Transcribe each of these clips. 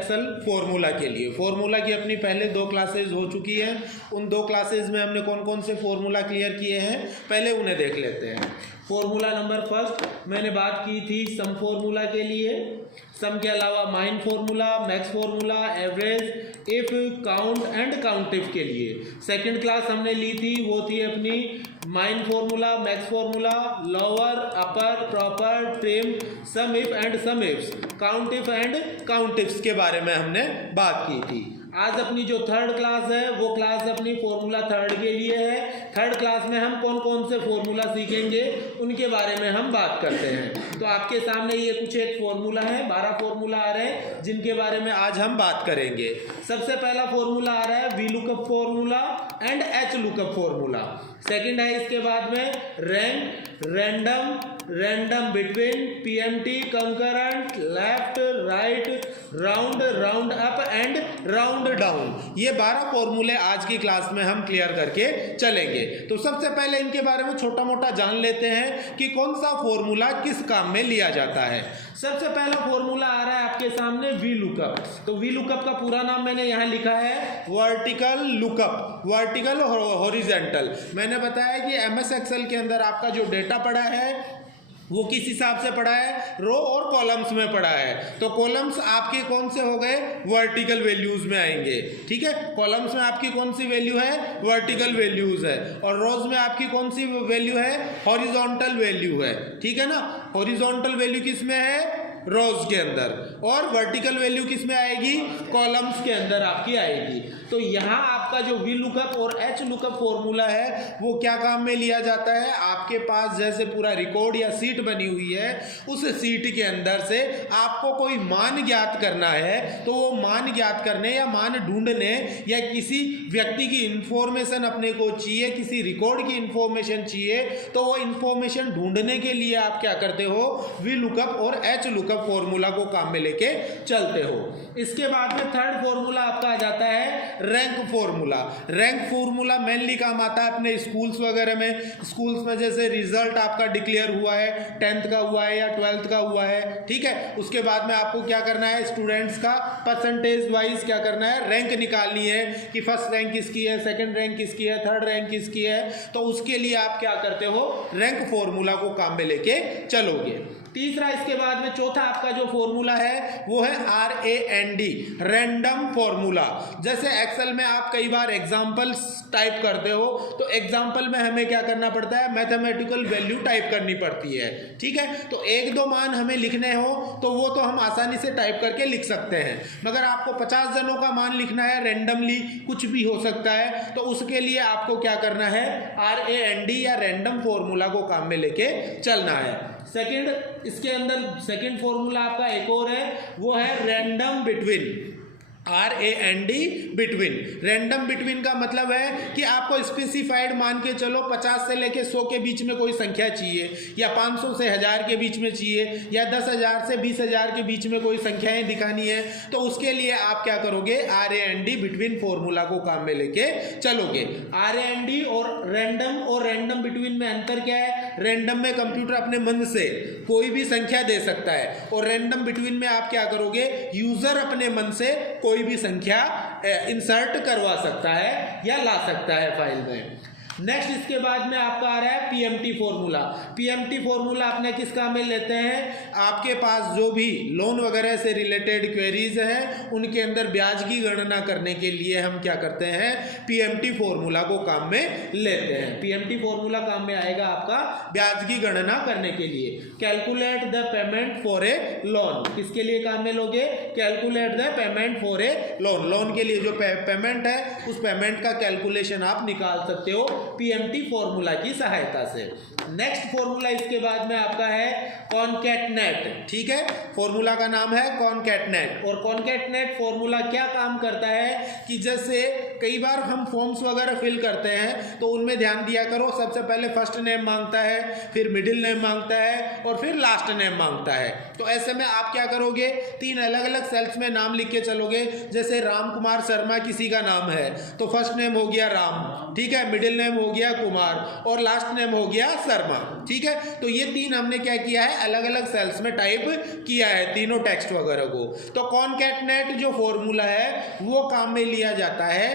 Excel formula के लिए। Formula की अपनी पहले 2 क्लासेज हो चुकी हैं। उन 2 क्लासेज में हमने कौन कौन से फॉर्मूला क्लियर किए हैं, पहले उन्हें देख लेते हैं। फॉर्मूला नंबर फर्स्ट मैंने बात की थी सम फॉर्मूला के लिए, सम के अलावा min formula, max formula, average, if, count and count if के लिए। सेकंड क्लास हमने ली थी, वो थी अपनी min formula, max formula, lower, upper, proper, trim, sum if and sum ifs, count if and count ifs के बारे में हमने बात की थी। आज अपनी जो थर्ड क्लास है वो क्लास अपनी फॉर्मूला थर्ड के लिए है। थर्ड क्लास में हम कौन कौन से फॉर्मूला सीखेंगे उनके बारे में हम बात करते हैं। तो आपके सामने ये कुछ एक फॉर्मूला है, 12 फॉर्मूला आ रहे हैं जिनके बारे में आज हम बात करेंगे। सबसे पहला फॉर्मूला आ रहा है V lookup formula and H lookup formula. Second है इसके बाद में rank, random, random between, PMT, concurrent, left, right, round, round up and round down. ये 12 फॉर्मूले आज की क्लास में हम क्लियर करके चलेंगे। तो सबसे पहले इनके बारे में छोटा मोटा जान लेते हैं कि कौन सा फॉर्मूला किस काम में लिया जाता है। सबसे पहला फॉर्मूला आ रहा है आपके सामने वी लुकअप। तो वी लुकअप का पूरा नाम मैंने यहाँ लिखा है वर्टिकल लुकअप, वर्टिकल और हॉरिजॉन्टल। मैंने बताया कि एमएस एक्सेल के अंदर आपका जो डेटा पड़ा है वो किस हिसाब से पड़ा है, रो और कॉलम्स में पड़ा है। तो कॉलम्स आपके कौन से हो गए, वर्टिकल वैल्यूज में आएंगे। ठीक है, कॉलम्स में आपकी कौन सी वैल्यू है, वर्टिकल वैल्यूज है, और रोज में आपकी कौन सी वैल्यू है, हॉरिजॉन्टल वैल्यू है। ठीक है ना, हॉरिजॉन्टल वैल्यू किस में है, रोज के अंदर, और वर्टिकल वैल्यू किस में आएगी, कॉलम्स के अंदर आपकी आएगी। तो यहाँ आपका जो वी लुकअप और एच लुकअप फॉर्मूला है वो क्या काम में लिया जाता है, आपके पास जैसे पूरा रिकॉर्ड या सीट बनी हुई है, उस सीट के अंदर से आपको कोई मान ज्ञात करना है, तो वो मान ज्ञात करने या मान ढूंढने या किसी व्यक्ति की इंफॉर्मेशन अपने को चाहिए, किसी रिकॉर्ड की इंफॉर्मेशन चाहिए, तो वो इंफॉर्मेशन ढूंढने के लिए आप क्या करते हो, वी लुकअप और एच लुकअप फॉर्मूला को काम में लेके चलते हो। इसके बाद में थर्ड फॉर्मूला आपका आ जाता है rank formula. Rank formula mainly काम आता है अपने स्कूल्स वगैरह में। स्कूल्स में जैसे रिजल्ट आपका डिक्लेयर हुआ है, 10th का हुआ है या 12th का हुआ है, ठीक है, उसके बाद में आपको क्या करना है, स्टूडेंट्स का परसेंटेज वाइज क्या करना है, रैंक निकालनी है कि फर्स्ट रैंक किसकी है, सेकंड रैंक किसकी है, थर्ड रैंक किसकी है। तो उसके लिए आप क्या करते हो, रैंक फॉर्मूला को काम में लेके चलोगे। तीसरा इसके बाद में चौथा आपका जो फॉर्मूला है वो है RAND, रैंडम फॉर्मूला। जैसे एक्सेल में आप कई बार एग्जाम्पल्स टाइप करते हो, तो एग्जाम्पल में हमें क्या करना पड़ता है, मैथमेटिकल वैल्यू टाइप करनी पड़ती है। ठीक है, तो 1-2 मान हमें लिखने हो तो वो तो हम आसानी से टाइप करके लिख सकते हैं, मगर आपको 50 जनों का मान लिखना है, रैंडमली कुछ भी हो सकता है, तो उसके लिए आपको क्या करना है, RAND या रैंडम फॉर्मूला को काम में लेके चलना है। सेकंड, इसके अंदर सेकंड फॉर्मूला आपका एक और है, वो है random between, RAND between. Random between का मतलब है कि आपको स्पेसिफाइड मान के चलो 50 से लेके 100 के बीच में कोई संख्या चाहिए, या 500 से 1000 के बीच में चाहिए, या 10,000 से 20,000 के बीच में कोई संख्याएं दिखानी है, तो उसके लिए आप क्या करोगे, RAND बिटवीन फॉर्मूला को काम में लेके चलोगे। RAND और रैंडम बिटवीन में अंतर क्या है, रैंडम में कंप्यूटर अपने मन से कोई भी संख्या दे सकता है, और रैंडम बिटवीन में आप क्या करोगे, यूजर अपने मन से कोई भी संख्या इंसर्ट करवा सकता है या ला सकता है फाइल में। नेक्स्ट इसके बाद में आपका आ रहा है पीएमटी फॉर्मूला। पीएमटी फॉर्मूला अपने किस काम में लेते हैं, आपके पास जो भी लोन वगैरह से रिलेटेड क्वेरीज हैं उनके अंदर ब्याज की गणना करने के लिए हम क्या करते हैं, पीएमटी फॉर्मूला को काम में लेते हैं। पीएमटी फॉर्मूला काम में आएगा आपका ब्याज की गणना करने के लिए। Calculate the payment for a loan, किसके लिए काम में लोगे, calculate the payment for a loan. Loan के लिए जो पेमेंट है उस पेमेंट का कैलकुलेशन आप निकाल सकते हो पीएमटी फॉर्मूला की सहायता से। नेक्स्ट फॉर्मूला इसके बाद में आपका है कॉनकैटनेट। ठीक है, फॉर्मूला का नाम है कॉनकैटनेट। और कॉनकैटनेट फॉर्मूला क्या काम करता है कि जैसे कई बार हम फॉर्म्स वगैरह फिल करते हैं तो उनमें ध्यान दिया करो, सबसे पहले फर्स्ट नेम मांगता है, फिर मिडिल नेम मांगता है और फिर लास्ट नेम मांगता है। तो ऐसे में आप क्या करोगे, 3 अलग अलग सेल्स में नाम लिख के चलोगे। जैसे राम कुमार शर्मा किसी का नाम है तो फर्स्ट नेम हो गया राम, ठीक है, मिडिल नेम हो गया कुमार और लास्ट नेम हो गया शर्मा, ठीक है। तो ये 3 हमने क्या किया है, अलग अलग सेल्स में टाइप किया है तीनों टेक्स्ट वगैरह को। तो कॉनकैटनेट जो फॉर्मूला है वो काम में लिया जाता है,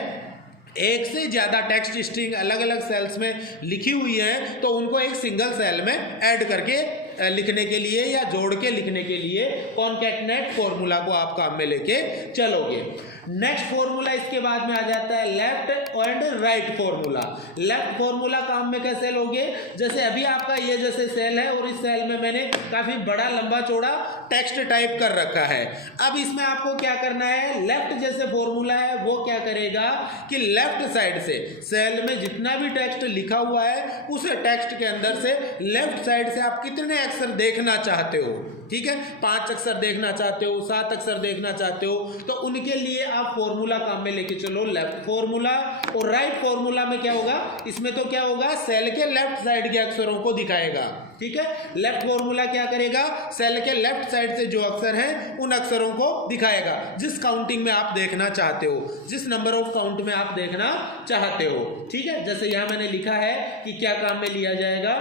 एक से ज़्यादा टेक्स्ट स्ट्रिंग अलग अलग सेल्स में लिखी हुई है तो उनको एक सिंगल सेल में ऐड करके लिखने के लिए या जोड़ के लिखने के लिए कॉनकैटनेट फॉर्मूला को आप काम में लेके चलोगे। नेक्स्ट फॉर्मूला इसके बाद में आ जाता है left and right formula. Left formula काम में कैसे लोगे, जैसे अभी आपका ये जैसे सेल है और इस सेल में मैंने काफी बड़ा लंबा चौड़ा टेक्स्ट टाइप कर रखा है। अब इसमें आपको क्या करना है, लेफ्ट जैसे फॉर्मूला है वो क्या करेगा कि लेफ्ट साइड से सेल में जितना भी टेक्स्ट लिखा हुआ है उस टेक्स्ट के अंदर से लेफ्ट साइड से आप कितने अक्षर देखना चाहते हो, ठीक है, 5 अक्षर देखना चाहते हो, 7 अक्षर देखना चाहते हो, तो उनके लिए आप फॉर्मूला काम में लेके चलो लेफ्ट फॉर्मूला। और राइट फॉर्मूला में क्या होगा, इसमें तो क्या होगा, सेल के लेफ्ट साइड के अक्षरों को दिखाएगा, ठीक है। लेफ्ट फॉर्मूला क्या करेगा, सेल के लेफ्ट साइड से जो अक्षर हैं उन अक्षरों को दिखाएगा जिस काउंटिंग में आप देखना चाहते हो, जिस नंबर ऑफ काउंट में आप देखना चाहते हो, ठीक है। जैसे यहां मैंने लिखा है कि क्या काम में लिया जाएगा,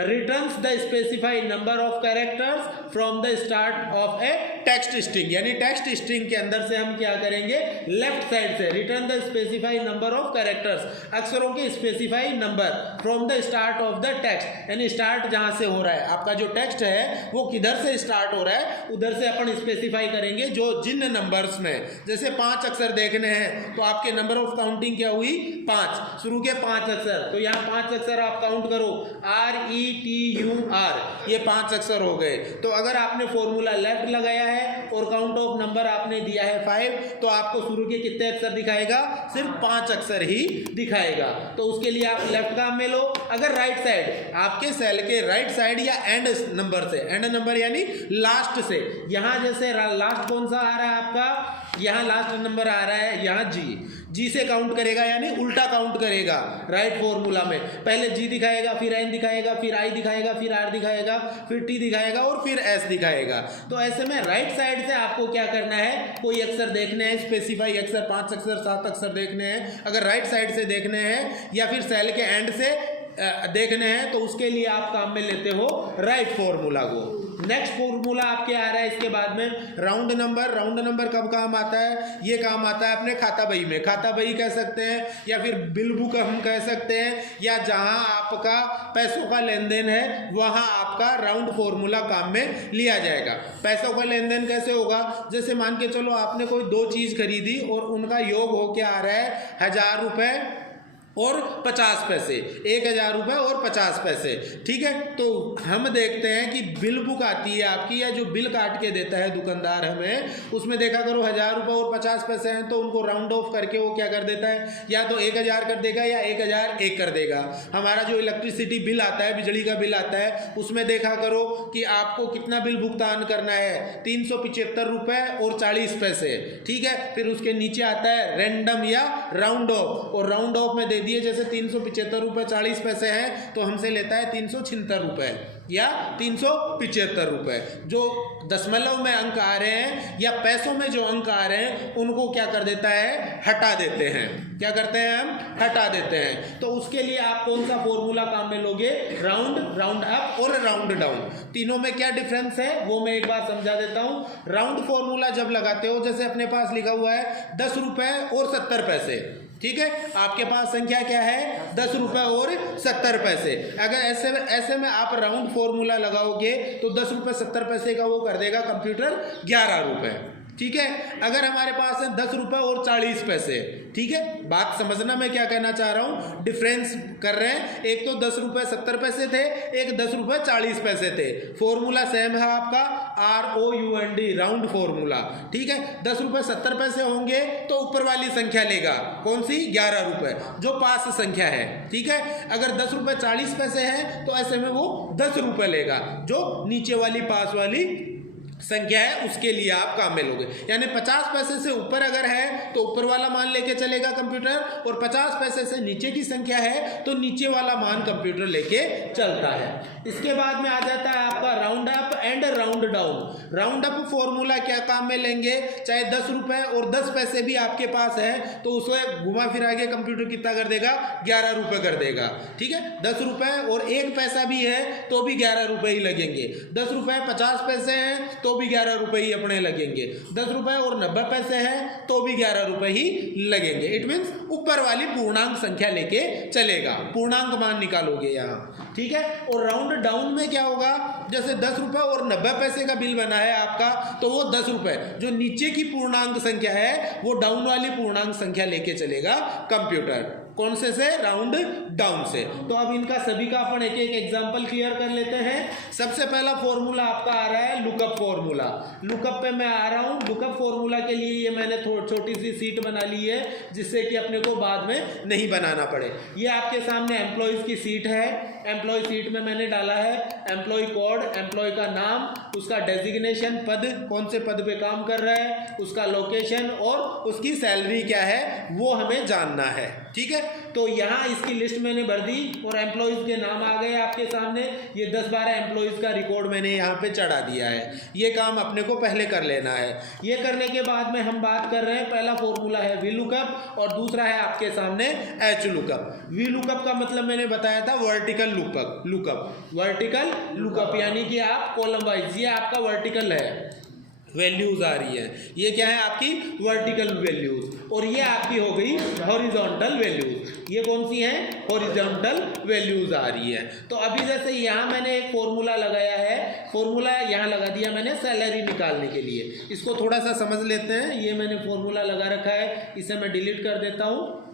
returns the specified number of characters from the start of a text string, यानी टेक्स्ट स्ट्रिंग के अंदर से हम क्या करेंगे, लेफ्ट साइड से return the specified number of characters, अक्षरों के specified number from the start of the text, यानी स्टार्ट जहां से हो रहा है आपका जो टेक्स्ट है वो किधर से स्टार्ट हो रहा है उधर से अपन स्पेसिफाई करेंगे। जो जिन नंबर्स में जैसे 5 अक्षर देखने हैं तो आपके नंबर ऑफ काउंटिंग क्या हुई, 5, शुरू के 5 अक्षर, तो यहाँ 5 अक्षर आप काउंट करो, RETUR, ये 5 अक्षर हो गए। तो अगर आपने फॉर्मूला लेफ्ट लगाया है और काउंट ऑफ नंबर आपने दिया है 5 तो आपको शुरू के कितने अक्षर दिखाएगा, सिर्फ 5 अक्षर ही दिखाएगा। तो उसके लिए आप लेफ्ट काम में लो। अगर राइट साइड, आपके सेल के राइट साइड या एंड नंबर से, एंड नंबर यानी लास्ट से, यहां जैसे लास्ट कौन सा आ रहा है आपका, यहाँ लास्ट नंबर आ रहा है, यहाँ जी से काउंट करेगा, यानी उल्टा काउंट करेगा। राइट फॉर्मूला में पहले जी दिखाएगा, फिर एन दिखाएगा, फिर आई दिखाएगा, फिर आर दिखाएगा, फिर टी दिखाएगा और फिर एस दिखाएगा। तो ऐसे में राइट साइड से आपको क्या करना है, कोई अक्षर देखने हैं, स्पेसिफाई अक्षर, 5 अक्षर 7 अक्षर देखने हैं, अगर राइट साइड से देखने हैं या फिर सेल के एंड से देखने हैं तो उसके लिए आप काम में लेते हो राइट फॉर्मूला को। नेक्स्ट फॉर्मूला आपके आ रहा है इसके बाद में राउंड नंबर। राउंड नंबर कब काम आता है, ये काम आता है अपने खाता बही में, खाता बही कह सकते हैं या फिर बिल बुक हम कह सकते हैं, या जहां आपका पैसों का लेन देन है वहां आपका राउंड फॉर्मूला काम में लिया जाएगा। पैसों का लेन देन कैसे होगा, जैसे मान के चलो आपने कोई 2 चीज खरीदी और उनका योग होके आ रहा है 1000 रुपए और 50 पैसे, 1000 रुपये और 50 पैसे, ठीक है। तो हम देखते हैं कि बिल बुक आती है आपकी, या जो बिल काट के देता है दुकानदार हमें, उसमें देखा करो 1000 रुपये और 50 पैसे हैं तो उनको राउंड ऑफ करके वो क्या कर देता है, या तो 1000 कर देगा या 1001 कर देगा। हमारा जो इलेक्ट्रिसिटी बिल आता है, बिजली का बिल आता है, उसमें देखा करो कि आपको कितना बिल भुगतान करना है, 375 रुपये और 40 पैसे, ठीक है। फिर उसके नीचे आता है रैंडम या राउंड ऑफ, और राउंड ऑफ में दे दिए जैसे 375 रुपये 40 पैसे हैं तो हमसे लेता है 376 रुपये या 375 रुपये। जो दशमलव में अंक आ रहे हैं या पैसों में जो अंक आ रहे हैं उनको क्या कर देता है, हटा देते हैं। क्या करते हैं हम, हटा देते हैं। तो उसके लिए आप कौन सा फॉर्मूला काम में लोगे, राउंड, राउंड अप और राउंड डाउन। तीनों में क्या डिफरेंस है वो मैं एक बार समझा देता हूं। राउंड फॉर्मूला जब लगाते हो, जैसे अपने पास लिखा हुआ है 10 रुपये और 70 पैसे, ठीक है, आपके पास संख्या क्या है, 10 रुपये और 70 पैसे। अगर ऐसे में आप राउंड फॉर्मूला लगाओगे तो 10 रुपये 70 पैसे का वो कर देगा कंप्यूटर 11 रुपये, ठीक है। अगर हमारे पास है 10 रुपये और 40 पैसे, ठीक है, बात समझना मैं क्या कहना चाह रहा हूं, डिफरेंस कर रहे हैं। एक तो 10 रुपये 70 पैसे थे, एक 10 रुपये 40 पैसे थे। फॉर्मूला सेम है आपका, ROUND, राउंड फॉर्मूला, ठीक है। 10 रुपये 70 पैसे होंगे तो ऊपर वाली संख्या लेगा, कौन सी, 11 रुपये, जो पास संख्या है, ठीक है। अगर 10 रुपये 40 पैसे हैं तो ऐसे में वो 10 रुपये लेगा, जो नीचे वाली पास वाली संख्या है उसके लिए आप काम में लोगे। यानी 50 पैसे से ऊपर अगर है तो ऊपर वाला मान लेके चलेगा कंप्यूटर, और 50 पैसे से नीचे की संख्या है तो नीचे वाला मान कंप्यूटर लेके चलता है। इसके बाद में आ जाता है आपका round up and round down. Round up formula क्या काम में लेंगे, चाहे 10 रुपए और 10 पैसे भी आपके पास है तो उसे घुमा फिरा के कंप्यूटर कितना कर देगा, 11 रुपए कर देगा। ठीक है, 10 रुपए और 1 पैसा भी है तो भी 11 रुपए ही लगेंगे। 10 रुपए 50 पैसे हैं तो भी 11 रुपए ही अपने लगेंगे। 10 रुपए और 90 पैसे हैं तो भी 11 रुपए ही लगेंगे। इट मीन्स ऊपर वाली पूर्णांक संख्या लेके चलेगा, पूर्णांक मान निकालोगे यहाँ। ठीक है, और राउंड डाउन में क्या होगा, जैसे 10 रुपए और 90 पैसे का बिल बना है आपका तो वो 10 रुपए जो नीचे की पूर्णांक संख्या है वो डाउन वाली पूर्णांक संख्या लेके चलेगा कंप्यूटर। कौन से राउंड डाउन से। तो अब इनका सभी का अपन एक एक एग्जांपल क्लियर कर लेते हैं। सबसे पहला फॉर्मूला आपका आ रहा है लुकअप फॉर्मूला। लुकअप पे मैं आ रहा हूँ। लुकअप फॉर्मूला के लिए ये मैंने छोटी सी सीट बना ली है जिससे कि अपने को बाद में नहीं बनाना पड़े। ये आपके सामने एम्प्लॉयज़ की सीट है। एम्प्लॉय सीट में मैंने डाला है एम्प्लॉय कोड, एम्प्लॉय का नाम, उसका डेजिग्नेशन, पद, कौन से पद पे काम कर रहा है, उसका लोकेशन और उसकी सैलरी क्या है वो हमें जानना है। ठीक है, तो यहाँ इसकी लिस्ट मैंने भर दी और एम्प्लॉयज़ के नाम आ गए आपके सामने। ये 10-12 एम्प्लॉयज़ का रिकॉर्ड मैंने यहाँ पे चढ़ा दिया है। ये काम अपने को पहले कर लेना है। ये करने के बाद में हम बात कर रहे हैं, पहला फॉर्मूला है वी लुकअप और दूसरा है आपके सामने एच लुकअप। वी लुकअप का मतलब मैंने बताया था वर्टिकल लुकअप, वर्टिकल लुकअप यानी कि आप कॉलम वाइज, ये आपका वर्टिकल है, वैल्यूज आ रही है, ये क्या है आपकी वर्टिकल वैल्यूज, और ये आपकी हो गई हॉरिजॉन्टल वैल्यूज। ये कौन सी हैं, हॉरिजॉन्टल वैल्यूज आ रही है। तो अभी जैसे यहाँ मैंने एक फॉर्मूला लगाया है, फॉर्मूला यहाँ लगा दिया मैंने सैलरी निकालने के लिए। इसको थोड़ा सा समझ लेते हैं। ये मैंने फॉर्मूला लगा रखा है, इसे मैं डिलीट कर देता हूँ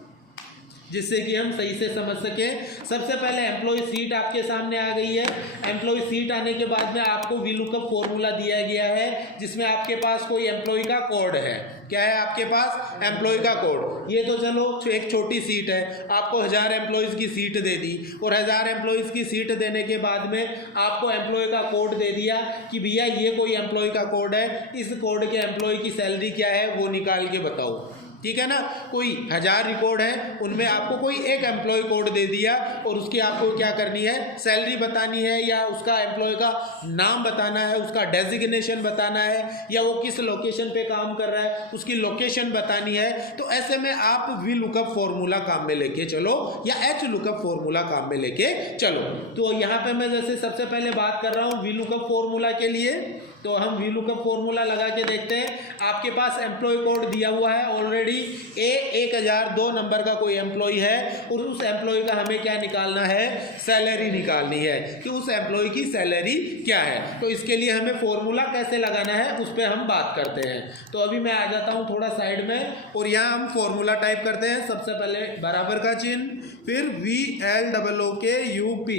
जिससे कि हम सही से समझ सकें। सबसे पहले एम्प्लॉय सीट आपके सामने आ गई है। एम्प्लॉय सीट आने के बाद में आपको वी लुकअप फॉर्मूला दिया गया है जिसमें आपके पास कोई एम्प्लॉय का कोड है। क्या है आपके पास, एम्प्लॉय का कोड। ये तो चलो एक छोटी सीट है, आपको 1000 एम्प्लॉयज़ की सीट दे दी और 1000 एम्प्लॉयज़ की सीट देने के बाद में आपको एम्प्लॉय का कोड दे दिया कि भैया ये कोई एम्प्लॉय का कोड है, इस कोड के एम्प्लॉय की सैलरी क्या है वो निकाल के बताओ। ठीक है ना, कोई 1000 रिकॉर्ड है उनमें आपको कोई एक एम्प्लॉय कोड दे दिया और उसकी आपको क्या करनी है, सैलरी बतानी है या उसका एम्प्लॉय का नाम बताना है, उसका डेजिग्नेशन बताना है या वो किस लोकेशन पे काम कर रहा है उसकी लोकेशन बतानी है। तो ऐसे में आप वी लुकअप फॉर्मूला काम में लेके चलो या एच लुकअप फॉर्मूला काम में लेके चलो। तो यहाँ पे मैं जैसे सबसे पहले बात कर रहा हूँ वी लुकअप फॉर्मूला के लिए, तो हम वी लुकअप फॉर्मूला लगा के देखते हैं। आपके पास एम्प्लॉय कोड दिया हुआ है ऑलरेडी, A1002 नंबर का कोई एम्प्लॉय है और उस एम्प्लॉय का हमें क्या निकालना है, सैलरी निकालनी है कि उस एम्प्लॉय की सैलरी क्या है। तो इसके लिए हमें फॉर्मूला कैसे लगाना है उस पर हम बात करते हैं। तो अभी मैं आ जाता हूँ थोड़ा साइड में और यहाँ हम फॉर्मूला टाइप करते हैं। सबसे पहले बराबर का चिन्ह, फिर VLOOKUP,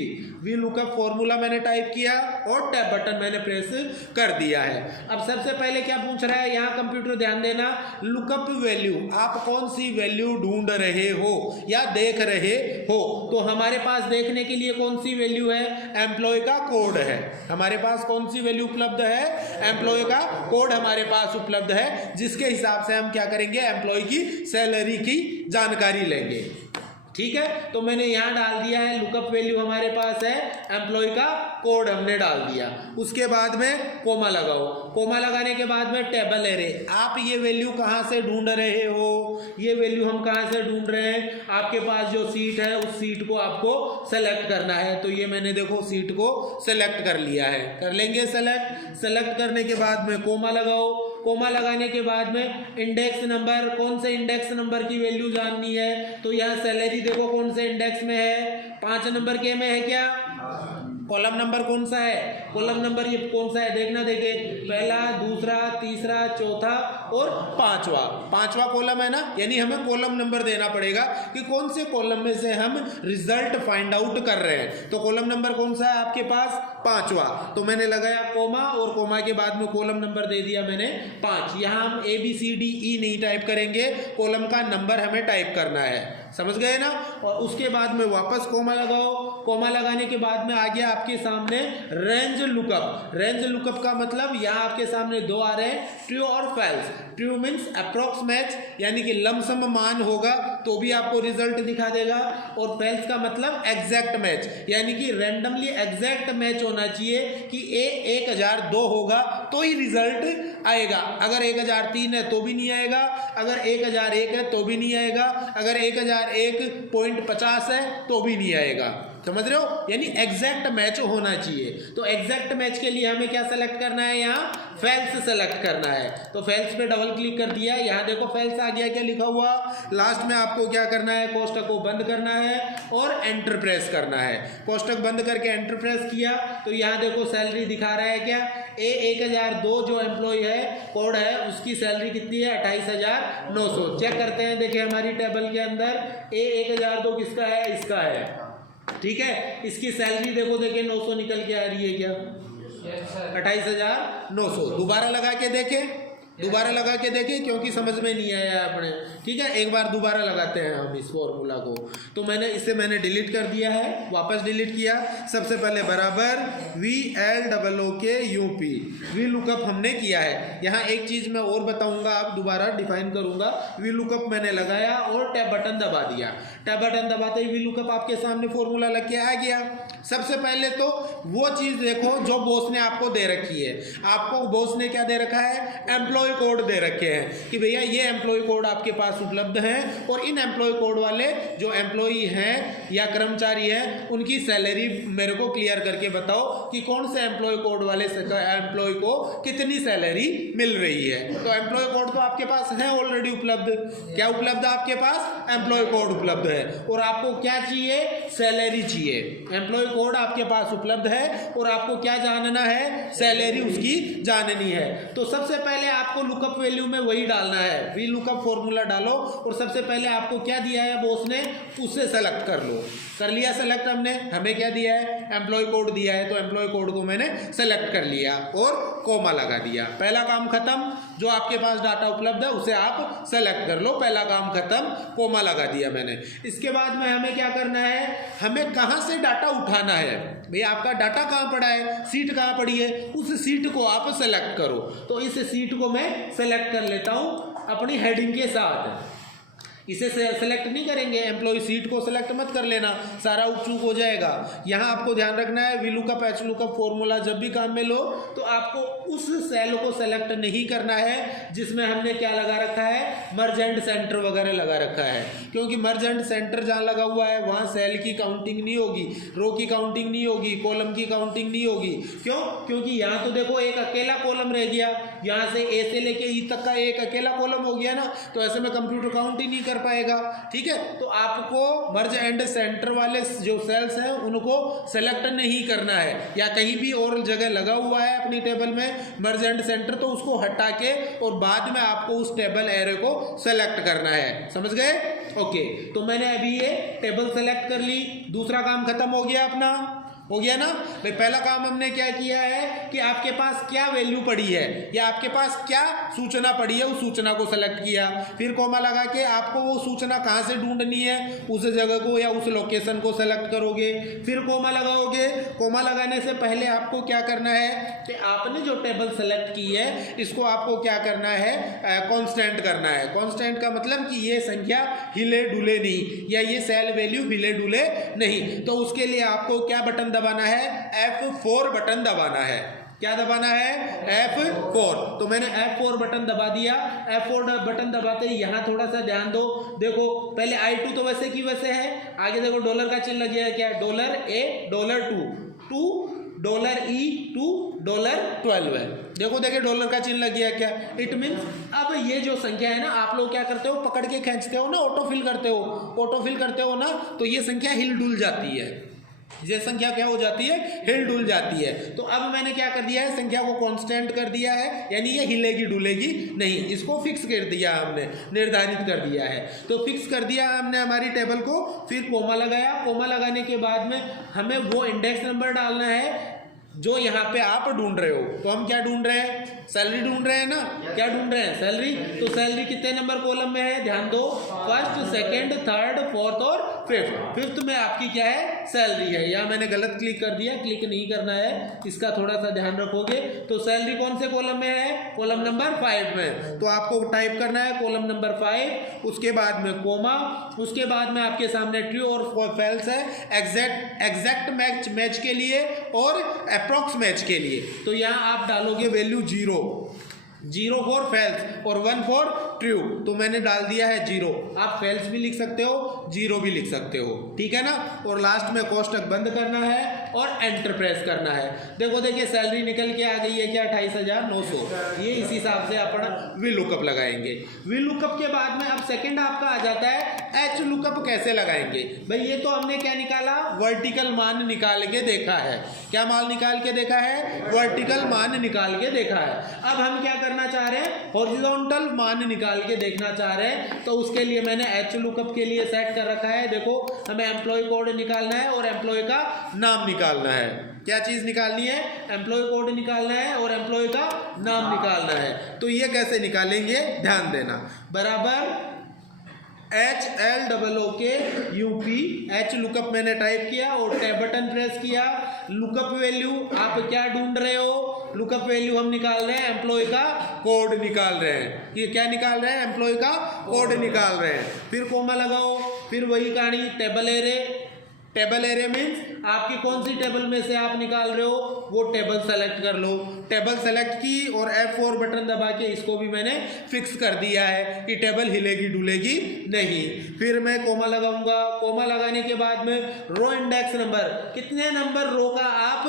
वी लुकअप फॉर्मूला मैंने टाइप किया और टैब बटन मैंने प्रेस कर दिया है। अब सबसे पहले क्या पूछ रहा है यहाँ कंप्यूटर, ध्यान देना, लुकअप वैल्यू, आप कौन सी वैल्यू ढूंढ रहे हो या देख रहे हो। तो हमारे पास देखने के लिए कौन सी वैल्यू है, एम्प्लॉय का कोड है। हमारे पास कौन सी वैल्यू उपलब्ध है, एम्प्लॉय का कोड हमारे पास उपलब्ध है, जिसके हिसाब से हम क्या करेंगे, एम्प्लॉय की सैलरी की जानकारी लेंगे। ठीक है, तो मैंने यहाँ डाल दिया है लुकअप वैल्यू हमारे पास है, एम्प्लॉय का कोड हमने डाल दिया। उसके बाद में कोमा लगाओ, कोमा लगाने के बाद में टेबल एरे, आप ये वैल्यू कहाँ से ढूंढ रहे हो, ये वैल्यू हम कहाँ से ढूंढ रहे हैं, आपके पास जो सीट है उस सीट को आपको सेलेक्ट करना है। तो ये मैंने देखो सीट को सेलेक्ट कर लिया है, कर लेंगे सेलेक्ट करने के बाद में कोमा लगाओ, कोमा लगाने के बाद में इंडेक्स नंबर, कौन से इंडेक्स नंबर की वैल्यू जाननी है। तो यहाँ सैलरी देखो कौन से इंडेक्स में है, 5 नंबर के में है क्या, कॉलम नंबर कौन सा है, कॉलम नंबर ये कौन सा है देखना, देखे पहला, दूसरा, तीसरा, चौथा और पांचवा कॉलम है ना, यानी हमें कॉलम नंबर देना पड़ेगा कि कौन से कॉलम में से हम रिजल्ट फाइंड आउट कर रहे हैं। तो कॉलम नंबर कौन सा है आपके पास, 5वां। तो मैंने लगाया कोमा और कोमा के बाद में कॉलम नंबर दे दिया मैंने 5। यहाँ हम ABCDE नहीं टाइप करेंगे, कॉलम का नंबर हमें टाइप करना है। समझ गए ना। और उसके बाद में वापस कोमा लगाओ, कोमा लगाने के बाद में आ गया आपके सामने रेंज लुकअप। रेंज लुकअप का मतलब यहाँ आपके सामने दो आ रहे हैं, ट्रू और false. True means approx match, यानी कि लमसम मान होगा तो भी आपको रिजल्ट दिखा देगा, और फॉल्स का मतलब एग्जैक्ट मैच, यानी कि रैंडमली एग्जैक्ट मैच होना चाहिए कि ए 1002 होगा तो ही रिजल्ट आएगा। अगर 1003 है तो भी नहीं आएगा, अगर 1001 है तो भी नहीं आएगा, अगर 1001.50 है तो भी नहीं आएगा। समझ रहे हो, यानी एग्जैक्ट मैच होना चाहिए। तो एग्जैक्ट मैच के लिए हमें क्या सेलेक्ट करना है, यहाँ फॉल्स सेलेक्ट करना है। तो फॉल्स पे डबल क्लिक कर दिया, यहाँ देखो फॉल्स आ गया, क्या लिखा हुआ लास्ट में। आपको क्या करना है, कोष्टक को बंद करना है और एंटर प्रेस करना है। कोष्टक बंद करके एंटर प्रेस किया तो यहाँ देखो सैलरी दिखा रहा है क्या, A1002 जो एम्प्लॉय है, कोड है, उसकी सैलरी कितनी है, 28,900। चेक करते हैं, देखिए हमारी टेबल के अंदर A1002 किसका है, इसका है, ठीक है। इसकी सैलरी देखो, देखिए 900 निकल के आ रही है क्या, 28,900। दोबारा लगा के देखें, दोबारा लगा के देखें, क्योंकि समझ में नहीं आया अपने, ठीक है। एक बार दोबारा लगाते हैं हम इस फॉर्मूला को। तो मैंने डिलीट कर दिया है, वापस डिलीट किया। सबसे पहले बराबर VLOOKUP वी लुकअप हमने किया है। यहाँ एक चीज़ मैं और बताऊंगा, आप दोबारा डिफाइन करूंगा। वी लुकअप मैंने लगाया और टैब बटन दबा दिया। टैब बटन दबाते ही वी लुकअप आपके सामने फॉर्मूला लग के आ गया। सबसे पहले तो वो चीज़ देखो जो बॉस ने आपको दे रखी है। आपको बॉस ने क्या दे रखा है, एम्प्लॉय कोड दे रखे हैं कि भैया ये एम्प्लॉय कोड आपके पास उपलब्ध हैं, और इन एम्प्लॉय कोड वाले जो एम्प्लॉय हैं या कर्मचारी हैं उनकी सैलरी मेरे को क्लियर करके बताओ कि कौन से एम्प्लॉय कोड वाले एम्प्लॉय को कितनी सैलरी मिल रही है। तो एम्प्लॉय कोड तो आपके पास है ऑलरेडी उपलब्ध। क्या उपलब्ध है आपके पास, एम्प्लॉय कोड उपलब्ध है। और आपको क्या चाहिए, सैलरी चाहिए। एम्प्लॉय कोड आपके पास उपलब्ध है और आपको क्या जानना है, सैलरी उसकी जाननी है। तो सबसे पहले आपको लुकअप वैल्यू में वही डालना है, वी लुकअप फॉर्मूला डालो, और सबसे पहले आपको क्या दिया है बॉस ने, उससे सेलेक्ट कर लो। कर लिया सेलेक्ट हमने, हमें क्या दिया है, एम्प्लॉय कोड दिया है, तो एम्प्लॉय कोड को मैंने सेलेक्ट कर लिया और कोमा लगा दिया। पहला काम खत्म, जो आपके पास डाटा उपलब्ध है उसे आप सेलेक्ट कर लो, पहला काम खत्म, कोमा लगा दिया मैंने। इसके बाद में हमें क्या करना है, हमें कहाँ से डाटा उठाना है। भैया आपका डाटा कहाँ पड़ा है, सीट कहाँ पड़ी है, उस सीट को आप सेलेक्ट करो। तो इस सीट को मैं सेलेक्ट कर लेता हूँ अपनी हेडिंग के साथ। इसे सेलेक्ट नहीं करेंगे, एम्प्लॉय सीट को सेलेक्ट मत कर लेना, सारा उपचूक हो जाएगा। यहाँ आपको ध्यान रखना है, V lookup H lookup formula जब भी काम में लो तो आपको उस सेल को सेलेक्ट नहीं करना है जिसमें हमने क्या लगा रखा है, मर्ज एंड सेंटर वगैरह लगा रखा है। क्योंकि मर्ज एंड सेंटर जहाँ लगा हुआ है वहाँ सेल की काउंटिंग नहीं होगी, रो की काउंटिंग नहीं होगी, कॉलम की काउंटिंग नहीं होगी। क्यों, क्योंकि यहाँ तो देखो एक अकेला कॉलम रह गया, यहाँ से ए से लेके ई तक का एक अकेला कॉलम हो गया ना, तो ऐसे में कंप्यूटर काउंट ही नहीं कर पाएगा। ठीक है, तो आपको मर्ज एंड सेंटर वाले जो सेल्स हैं उनको सेलेक्ट नहीं करना है, या कहीं भी और जगह लगा हुआ है अपनी टेबल में मर्ज एंड सेंटर, तो उसको हटा के और बाद में आपको उस टेबल एरे को सेलेक्ट करना है। समझ गए? ओके, तो मैंने अभी ये टेबल सेलेक्ट कर ली, दूसरा काम खत्म हो गया अपना, हो गया ना भाई। पहला काम हमने क्या किया है कि आपके पास क्या वैल्यू पड़ी है या आपके पास क्या सूचना पड़ी है, उस सूचना को सेलेक्ट किया। फिर कोमा लगा के आपको वो सूचना कहाँ से ढूंढनी है, उस जगह को या उस लोकेशन को सेलेक्ट करोगे। फिर कोमा लगाओगे। कोमा लगाने से पहले आपको क्या करना है कि आपने जो टेबल सेलेक्ट की है इसको आपको क्या करना है, कांस्टेंट करना है। कांस्टेंट का मतलब कि ये संख्या हिले डुले नहीं, या ये सेल वैल्यू हिले डुले नहीं। तो उसके लिए आपको क्या बटन दबाना है, F4 बटन दबाना है। क्या दबाना है, F4। तो मैंने F4 बटन दबा दिया। F4 बटन दबाते ही यहाँ थोड़ा सा ध्यान दो, देखो पहले I2 तो वैसे की वैसे है, आगे देखो डॉलर का चिन्ह लग गया है, क्या है, $A $2 $E $12 है। देखो देखिए डॉलर का चिन्ह लग गया क्या, इट मीन्स अब ये जो संख्या है ना, आप लोग क्या करते हो, पकड़ के खींचते हो ना, ऑटोफिल करते हो ना, तो ये संख्या हिल डुल जाती है। ये संख्या क्या हो जाती है, हिल डुल जाती है। तो अब मैंने क्या कर दिया है, संख्या को कांस्टेंट कर दिया है, यानी ये हिलेगी डुलेगी नहीं, इसको फिक्स कर दिया हमने, निर्धारित कर दिया है। तो फिक्स कर दिया हमने हमारी टेबल को। फिर कोमा लगाया। कोमा लगाने के बाद में हमें वो इंडेक्स नंबर डालना है जो यहाँ पे आप ढूंढ रहे हो। तो हम क्या ढूंढ रहे हैं? सैलरी ढूंढ रहे हैं ना। क्या ढूंढ रहे हैं? सैलरी। तो सैलरी कितने नंबर कॉलम में है? ध्यान दो, फर्स्ट, सेकंड, थर्ड, फोर्थ और फिफ्थ। फिफ्थ में आपकी क्या है? सैलरी है। यहाँ मैंने गलत क्लिक कर दिया, क्लिक नहीं करना है, इसका थोड़ा सा ध्यान रखोगे। तो सैलरी कौन से कॉलम में है? कॉलम नंबर 5 में। तो आपको टाइप करना है कॉलम नंबर 5, उसके बाद में कोमा, उसके बाद में आपके सामने ट्रू और फॉल्स है, एग्जैक्ट मैच के लिए और अप्रॉक्स मैच के लिए। तो यहाँ आप डालोगे वैल्यू 0 फॉर फेल्स और 1 फॉर ट्रू। तो मैंने डाल दिया है 0। आप फेल्स भी लिख सकते हो, 0 भी लिख सकते हो, ठीक है ना। और लास्ट में कोष्टक बंद करना है और एंटर प्रेस करना है। देखिए सैलरी निकल के आ गई है क्या? 28,900। ये इस हिसाब से अपन वी लुकअप लगाएंगे। वी लुकअप के बाद में अब सेकंड आपका आ जाता है एच लुकअप कैसे लगाएंगे। भाई ये तो हमने क्या निकाला? वर्टिकल मान निकाल के देखा है। क्या मान निकाल के देखा है? वर्टिकल मान निकाल के देखा है। अब हम क्या करना चाह रहे हैं? हॉरिजॉन्टल मान निकाल के देखना चाह रहे हैं। तो उसके लिए मैंने एच लुकअप के लिए सेट कर रखा है। देखो हमें एम्प्लॉय कोड निकालना है और एम्प्लॉय का नाम निकालना है। क्या चीज निकालनी है? एम्प्लॉय कोड निकालना है और एम्प्लॉय का नाम निकालना है। तो ये कैसे निकालेंगे? ध्यान देना। बराबर HLOOKUP, एच लुकअप मैंने टाइप किया और टैब बटन प्रेस किया। लुकअप वैल्यू आप क्या ढूंढ रहे हो? लुकअप वैल्यू हम निकाल रहे हैं, एम्प्लॉय का कोड निकाल रहे हैं। ये क्या निकाल रहे हैं? एम्प्लॉय का कोड निकाल रहे हैं। फिर कोमा लगाओ, फिर वही कहानी, table array. Table array means आपकी कौन सी टेबल में से आप निकाल रहे हो, वो टेबल सेलेक्ट कर लो। टेबल सेलेक्ट की और F4 बटन दबा के इसको भी मैंने फिक्स कर दिया है कि टेबल हिलेगी डुलेगी नहीं। फिर मैं कोमा लगाऊंगा। कोमा लगाने के बाद में रो इंडेक्स नंबर, कितने नंबर रो का आप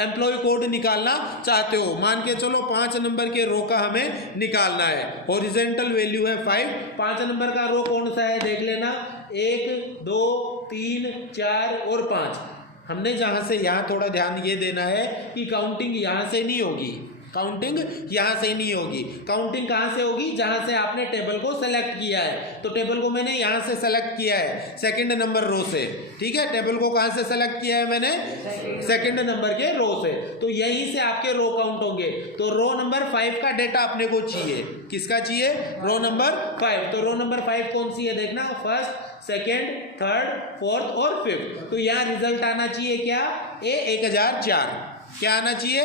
एम्प्लॉय कोड निकालना चाहते हो। मान के चलो 5 नंबर के रो का हमें निकालना है। हॉरिजॉन्टल वैल्यू है 5। 5 नंबर का रो कौन सा है देख लेना, 1 2 3 4 और 5। हमने जहां से यहाँ थोड़ा ध्यान ये देना है कि काउंटिंग यहाँ से नहीं होगी, काउंटिंग यहाँ से नहीं होगी। काउंटिंग कहाँ से होगी? जहाँ से आपने टेबल को सेलेक्ट किया है। तो टेबल को मैंने यहाँ से सेलेक्ट किया है, सेकंड नंबर रो से, ठीक है। टेबल को कहाँ से सेलेक्ट किया है मैंने? सेकंड नंबर के रो से। तो यहीं से आपके रो काउंट होंगे। तो रो नंबर 5 का डेटा अपने को चाहिए। किसका चाहिए? Row number 5। तो रो नंबर 5 कौन सी है देखना, फर्स्ट, सेकेंड, थर्ड, फोर्थ और फिफ्थ। तो यहाँ रिजल्ट आना चाहिए क्या? A1004। क्या आना चाहिए?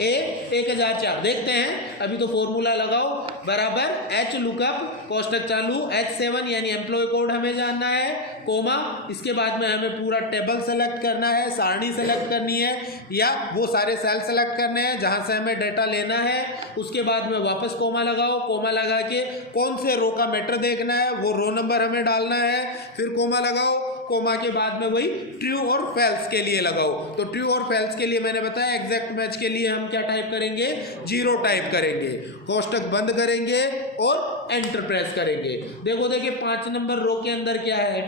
A1004। देखते हैं, अभी तो फॉर्मूला लगाओ। बराबर एच लुकअप, कोष्टक चालू, H7 यानी एम्प्लॉय कोड हमें जानना है, कोमा, इसके बाद में हमें पूरा टेबल सेलेक्ट करना है, सारणी सेलेक्ट करनी है या वो सारे सेल सेलेक्ट करने हैं जहां से हमें डेटा लेना है। उसके बाद में वापस कोमा लगाओ। कोमा लगा के कौन से रो का मैटर देखना है, वो रो नंबर हमें डालना है। फिर कोमा लगाओ। कोमा के बाद में वही ट्रू और फेल्स के लिए लगाओ। तो ट्रू और फेल्स के लिए मैंने बताया एग्जैक्ट मैच के लिए हम क्या टाइप करेंगे? 0 टाइप करेंगे, कोष्टक बंद करेंगे और एंटर प्रेस करेंगे। देखिए 5 नंबर रो के अंदर क्या है?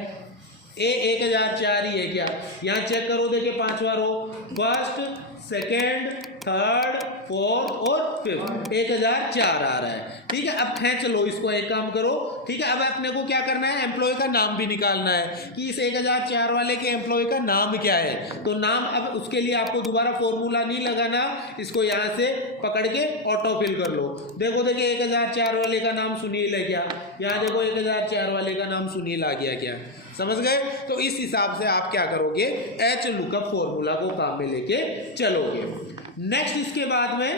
A1004 ही है क्या? यहाँ चेक करो, देखिए 5वां रो, फर्स्ट, सेकेंड, थर्ड, फोर्थ और फिफ्थ, 1004 आ रहा है, ठीक है। अब खींच लो इसको, एक काम करो, ठीक है। अब अपने को क्या करना है? एम्प्लॉय का नाम भी निकालना है कि इस 1004 वाले के एम्प्लॉय का नाम क्या है। तो नाम, अब उसके लिए आपको दोबारा फॉर्मूला नहीं लगाना, इसको यहाँ से पकड़ के ऑटो फिल कर लो। देखिए 1004 वाले का नाम सुनील है क्या? यहाँ देखो 1004 वाले का नाम सुनील आ गया क्या? समझ गए? तो इस हिसाब से आप क्या करोगे? एच लुकअप फॉर्मूला को काम में लेके चलोगे। नेक्स्ट इसके बाद में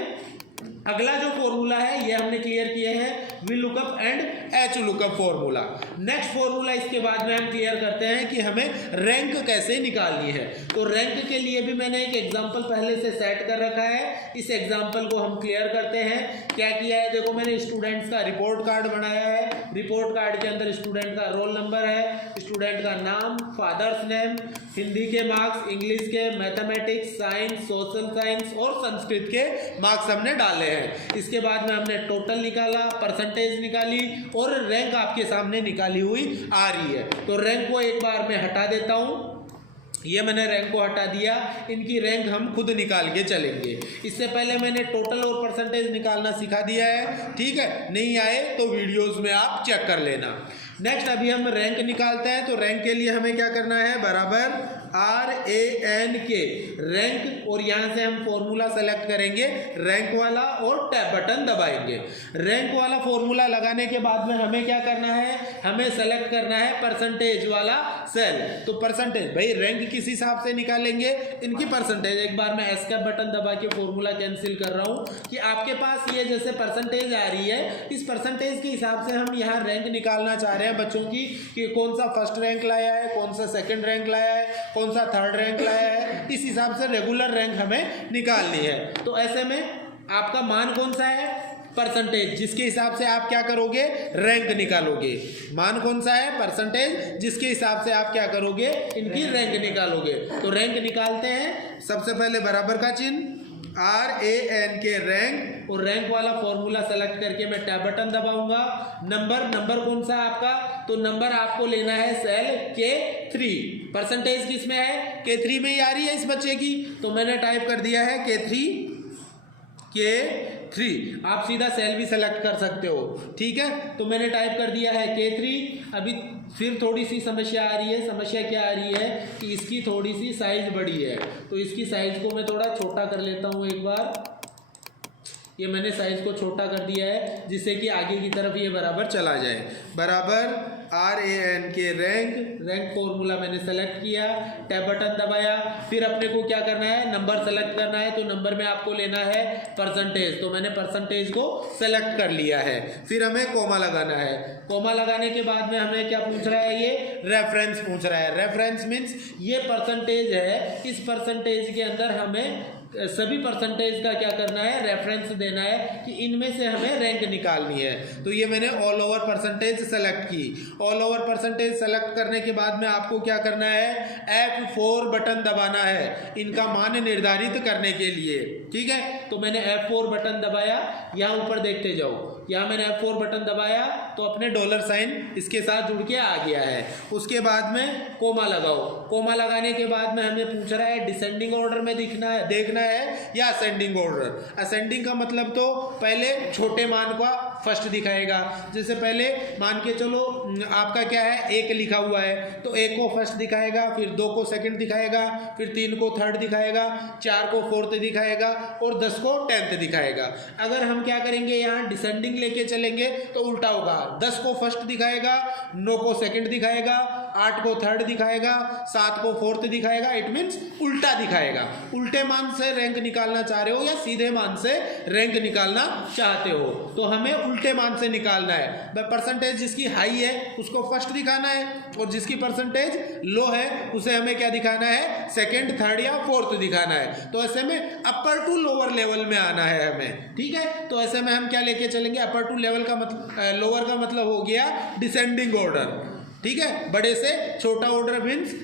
अगला जो फॉर्मूला है ये हमने क्लियर किए हैं, V lookup and H lookup formula. Next formula इसके बाद में हम क्लियर करते हैं कि हमें रैंक कैसे निकालनी है। तो रैंक के लिए भी मैंने एक एग्जांपल पहले से सेट कर रखा है, इस एग्जांपल को हम क्लियर करते हैं। क्या किया है? देखो मैंने स्टूडेंट्स का रिपोर्ट कार्ड बनाया है। रिपोर्ट कार्ड के अंदर स्टूडेंट का रोल नंबर है, स्टूडेंट का नाम, फादर्स नेम, हिंदी के मार्क्स, इंग्लिश के, मैथमेटिक्स, साइंस, सोशल साइंस और संस्कृत के मार्क्स हमने डाले हैं। इसके बाद में हमने टोटल निकाला, परसेंटेज निकाली और रैंक आपके सामने निकाली हुई आ रही है। तो रैंक को एक बार मैं हटा देता हूं, ये मैंने रैंक को हटा दिया। इनकी रैंक हम खुद निकाल के चलेंगे। इससे पहले मैंने टोटल और परसेंटेज निकालना सिखा दिया है, ठीक है। नहीं आए तो वीडियोस में आप चेक कर लेना। नेक्स्ट अभी हम रैंक निकालते हैं। तो रैंक के लिए हमें क्या करना है? बराबर RANK रैंक, और यहाँ से हम फॉर्मूला सेलेक्ट करेंगे रैंक वाला और टैब बटन दबाएंगे। रैंक वाला फॉर्मूला लगाने के बाद में हमें क्या करना है, हमें सेलेक्ट करना है परसेंटेज वाला सेल। तो परसेंटेज भाई रैंक किस हिसाब से निकालेंगे, इनकी परसेंटेज। एक बार मैं एस्केप बटन दबा के फॉर्मूला कैंसिल कर रहा हूँ कि आपके पास ये जैसे परसेंटेज आ रही है, इस परसेंटेज के हिसाब से हम यहाँ रैंक निकालना चाह रहे हैं बच्चों की, कि कौन सा फर्स्ट रैंक लाया है, कौन सा सेकंड रैंक लाया है, कौन सा थर्ड रैंक लाया है। इस हिसाब से रेगुलर रैंक हमें निकालनी है। तो ऐसे में आपका मान कौन सा है, परसेंटेज, जिसके हिसाब से आप क्या करोगे, रैंक निकालोगे। मान कौन सा है, परसेंटेज, जिसके हिसाब से आप क्या करोगे, इनकी रैंक निकालोगे। तो रैंक निकालते हैं। सबसे पहले बराबर का चिन्ह, RANK रैंक, और रैंक वाला फॉर्मूला सेलेक्ट करके मैं टैब बटन दबाऊंगा। नंबर कौन सा है आपका, तो नंबर आपको लेना है सेल K3। परसेंटेज किस में है, K3 में ही आ रही है इस बच्चे की, तो मैंने टाइप कर दिया है K3। आप सीधा सेल भी सेलेक्ट कर सकते हो, ठीक है। तो मैंने टाइप कर दिया है K3। अभी फिर थोड़ी सी समस्या आ रही है। समस्या क्या आ रही है कि इसकी थोड़ी सी साइज बड़ी है, तो इसकी साइज को मैं थोड़ा छोटा कर लेता हूँ एक बार। ये मैंने साइज को छोटा कर दिया है जिससे कि आगे की तरफ ये बराबर चला जाए। बराबर RANK रैंक फॉर्मूला मैंने सेलेक्ट किया, टैब बटन दबाया। फिर अपने को क्या करना है, नंबर सेलेक्ट करना है। तो नंबर में आपको लेना है परसेंटेज, तो मैंने परसेंटेज को सेलेक्ट कर लिया है। फिर हमें कोमा लगाना है। कोमा लगाने के बाद में हमें क्या पूछ रहा है, ये रेफरेंस पूछ रहा है। रेफरेंस मीन्स ये परसेंटेज है, इस परसेंटेज के अंदर हमें सभी परसेंटेज का क्या करना है, रेफरेंस देना है कि इनमें से हमें रैंक निकालनी है। तो ये मैंने ऑल ओवर परसेंटेज सेलेक्ट की। ऑल ओवर परसेंटेज सेलेक्ट करने के बाद में आपको क्या करना है, F4 बटन दबाना है इनका मान निर्धारित करने के लिए, ठीक है। तो मैंने F4 बटन दबाया। यहाँ ऊपर देखते जाओ, यहाँ मैंने F4 बटन दबाया तो अपने डॉलर साइन इसके साथ जुड़ के आ गया है। उसके बाद में कोमा लगाओ। कोमा लगाने के बाद में हमें पूछ रहा है डिसेंडिंग ऑर्डर में देखना है या असेंडिंग ऑर्डर। असेंडिंग का मतलब तो पहले छोटे मान का फर्स्ट दिखाएगा। जैसे पहले मान के चलो आपका क्या है, 1 लिखा हुआ है, तो 1 को फर्स्ट दिखाएगा, फिर 2 को सेकंड दिखाएगा, फिर 3 को थर्ड दिखाएगा, 4 को फोर्थ दिखाएगा और 10 को 10th दिखाएगा। अगर हम क्या करेंगे, यहाँ डिसेंडिंग लेके चलेंगे तो उल्टा होगा। 10 को फर्स्ट दिखाएगा, 9 को सेकंड दिखाएगा, 8 को थर्ड दिखाएगा, 7 को फोर्थ दिखाएगा। इट मीन्स उल्टा दिखाएगा। उल्टे मान से रैंक निकालना चाह रहे हो या सीधे मान से रैंक निकालना चाहते हो, तो हमें उल्टे मान से निकालना है। परसेंटेज जिसकी हाई है उसको फर्स्ट दिखाना है, और जिसकी परसेंटेज लो है उसे हमें क्या दिखाना है, सेकंड, थर्ड या फोर्थ दिखाना है। तो ऐसे में अपर टू लोअर लेवल में आना है हमें, ठीक है। तो ऐसे में हम क्या लेके चलेंगे, अपर टू लेवल का मतलब, लोअर का मतलब हो गया डिसेंडिंग ऑर्डर, ठीक है। बड़े से छोटा ऑर्डर मीन्स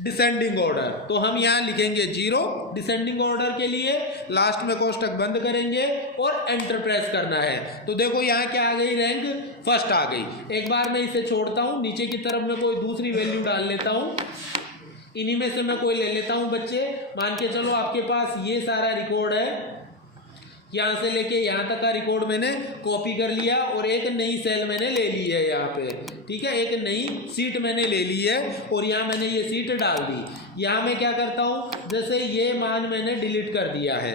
डिसेंडिंग ऑर्डर। तो हम यहाँ लिखेंगे 0 डिसेंडिंग ऑर्डर के लिए, लास्ट में कोष्टक बंद करेंगे और एंटर प्रेस करना है। तो देखो यहाँ क्या आ गई, रैंक फर्स्ट आ गई। एक बार मैं इसे छोड़ता हूँ, नीचे की तरफ मैं कोई दूसरी वैल्यू डाल लेता हूँ। इन्हीं में से मैं कोई ले लेता हूँ बच्चे। मान के चलो आपके पास ये सारा रिकॉर्ड है, यहाँ से लेके यहाँ तक का रिकॉर्ड मैंने कॉपी कर लिया और एक नई सेल मैंने ले ली है यहाँ पे, ठीक है। एक नई सीट मैंने ले ली है और यहाँ मैंने ये सीट डाल दी। यहाँ मैं क्या करता हूँ, जैसे ये मान मैंने डिलीट कर दिया है,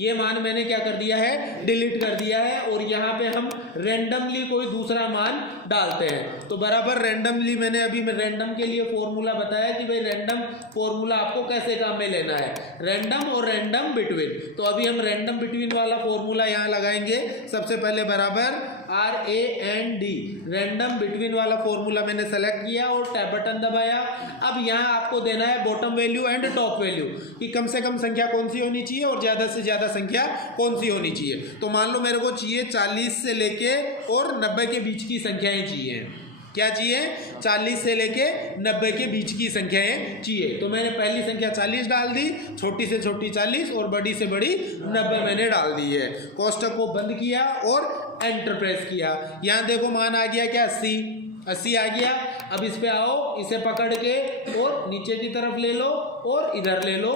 ये मान मैंने क्या कर दिया है, डिलीट कर दिया है। और यहाँ पे हम रेंडमली कोई दूसरा मान डालते हैं। तो बराबर रेंडमली मैंने अभी रैंडम के लिए फॉर्मूला बताया कि भाई रैंडम फॉर्मूला आपको कैसे काम में लेना है, रैंडम और रैंडम बिटवीन। तो अभी हम रैंडम बिटवीन वाला फॉर्मूला यहाँ लगाएंगे। सबसे पहले बराबर RAND रैंडम बिटवीन वाला फॉर्मूला मैंने सेलेक्ट किया और टैब बटन दबाया। अब यहाँ आपको देना है bottom value and top value, कि कम से कम संख्या कौन सी होनी चाहिए और ज़्यादा से ज़्यादा संख्या कौन सी होनी चाहिए। तो मान लो मेरे को चाहिए 40 से लेके और 90 के बीच की संख्याएं चाहिए। क्या चाहिए, 40 से लेके 90 के बीच की संख्याएं चाहिए। तो मैंने पहली संख्या 40 डाल दी, छोटी से छोटी 40 और बड़ी से बड़ी 90 मैंने डाल दी है। कोष्टक को बंद किया और एंटर प्रेस किया। यहाँ देखो मान आ गया क्या, 80 आ गया। अब इस पे आओ, इसे पकड़ के और नीचे की तरफ ले लो और इधर ले लो,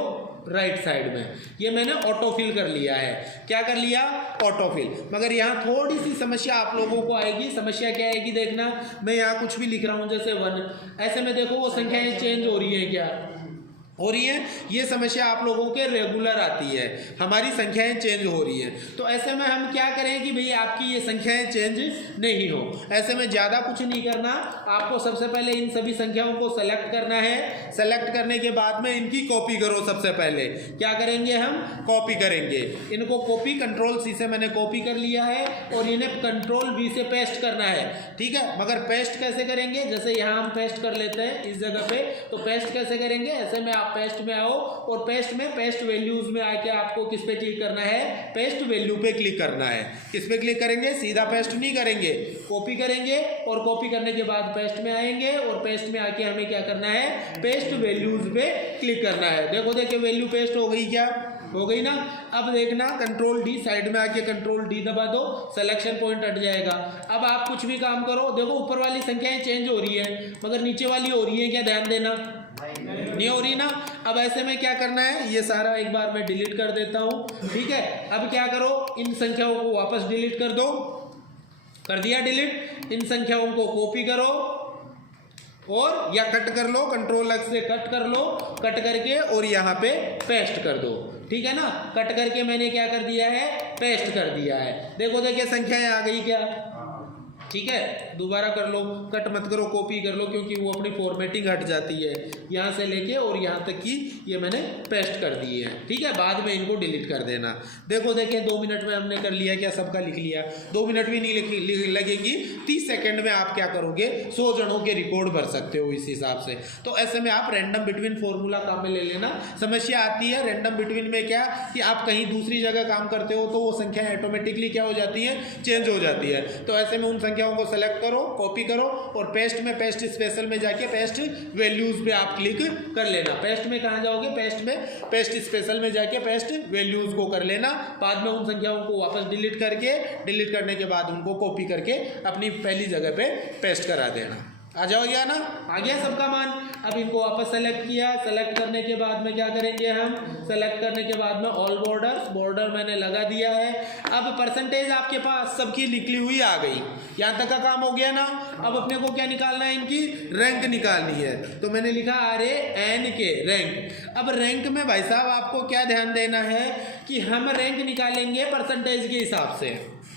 राइट साइड में, ये मैंने ऑटोफिल कर लिया है। क्या कर लिया? ऑटोफिल। मगर यहाँ थोड़ी सी समस्या आप लोगों को आएगी। समस्या क्या आएगी देखना, मैं यहाँ कुछ भी लिख रहा हूँ जैसे 1, ऐसे में देखो वो संख्याएं चेंज हो रही हैं क्या? हो रही है। ये समस्या आप लोगों के रेगुलर आती है, हमारी संख्याएं चेंज हो रही हैं। तो ऐसे में हम क्या करें कि भैया आपकी ये संख्याएं चेंज नहीं हो। ऐसे में ज़्यादा कुछ नहीं करना, आपको सबसे पहले इन सभी संख्याओं को सेलेक्ट करना है। सेलेक्ट करने के बाद में इनकी कॉपी करो। सबसे पहले क्या करेंगे हम? कॉपी करेंगे। इनको कॉपी कंट्रोल सी से मैंने कॉपी कर लिया है और इन्हें कंट्रोल V से पेस्ट करना है। ठीक है, मगर पेस्ट कैसे करेंगे? जैसे यहाँ हम पेस्ट कर लेते हैं इस जगह पे, तो पेस्ट कैसे करेंगे? ऐसे में आप पेस्ट में आओ और पेस्ट वैल्यूज में आके आपको किस पे क्लिक करना है? पेस्ट वैल्यू पे क्लिक करना है। किस पे क्लिक करेंगे? सीधा पेस्ट नहीं करेंगे, कॉपी करेंगे और कॉपी करने के बाद पेस्ट में आएंगे और पेस्ट में आके हमें क्या करना है? पेस्ट वैल्यूज पे क्लिक करना है। देखो देखिए वैल्यू पेस्ट हो गई क्या? हो गई ना। अब देखना कंट्रोल D, साइड में आके कंट्रोल D दबा दो, सिलेक्शन पॉइंट हट जाएगा। अब आप कुछ भी काम करो, देखो ऊपर वाली संख्याएं चेंज हो रही है मगर नीचे वाली हो रही है क्या? ध्यान देना, नहीं हो रही ना। अब ऐसे में क्या करना है? ये सारा एक बार मैं डिलीट कर देता हूं। ठीक है, अब क्या करो? इन संख्याओं को वापस डिलीट कर दो। कर दिया डिलीट। इन संख्याओं को कॉपी करो और या कट कर लो, कंट्रोल X से कट कर लो, कट करके और यहाँ पे पेस्ट कर दो। ठीक है ना, कट करके मैंने क्या कर दिया है? पेस्ट कर दिया है। देखो देखिए संख्याएं आ गई क्या? ठीक है, दोबारा कर लो, कट मत करो, कॉपी कर लो क्योंकि वो अपनी फॉर्मेटिंग हट जाती है। यहाँ से लेके और यहाँ तक की ये मैंने पेस्ट कर दी है। ठीक है, बाद में इनको डिलीट कर देना। देखो देखिए 2 मिनट में हमने कर लिया क्या? सबका लिख लिया। 2 मिनट भी नहीं लगेगी, 30 सेकेंड में आप क्या करोगे? 100 जनों के रिकॉर्ड भर सकते हो इस हिसाब से। तो ऐसे में आप रैंडम बिटवीन फॉर्मूला काम में ले लेना। समस्या आती है रैंडम बिटवीन में क्या कि आप कहीं दूसरी जगह काम करते हो तो वो संख्या ऑटोमेटिकली क्या हो जाती है? चेंज हो जाती है। तो ऐसे में उन संख्याओं को सेलेक्ट करो, कॉपी करो और पेस्ट में, पेस्ट स्पेशल में जाके पेस्ट वैल्यूज पे आप क्लिक कर लेना। पेस्ट में कहाँ जाओगे? पेस्ट में, पेस्ट स्पेशल में जाके पेस्ट वैल्यूज को कर लेना। बाद में उन संख्याओं को वापस डिलीट करके, डिलीट करने के बाद उनको कॉपी करके अपनी पहली जगह पे पेस्ट करा देना। आ जाओ गया ना? आ गया सबका मान। अब इनको वापस सेलेक्ट किया। सेलेक्ट करने के बाद में क्या करेंगे हम? सेलेक्ट करने के बाद में ऑल बॉर्डर मैंने लगा दिया है। अब परसेंटेज आपके पास सबकी लिखी हुई आ गई। यहाँ तक का काम हो गया ना। अब अपने को क्या निकालना है? इनकी रैंक निकालनी है। तो मैंने लिखा RANK रैंक। अब रैंक में भाई साहब आपको क्या ध्यान देना है कि हम रैंक निकालेंगे परसेंटेज के हिसाब से।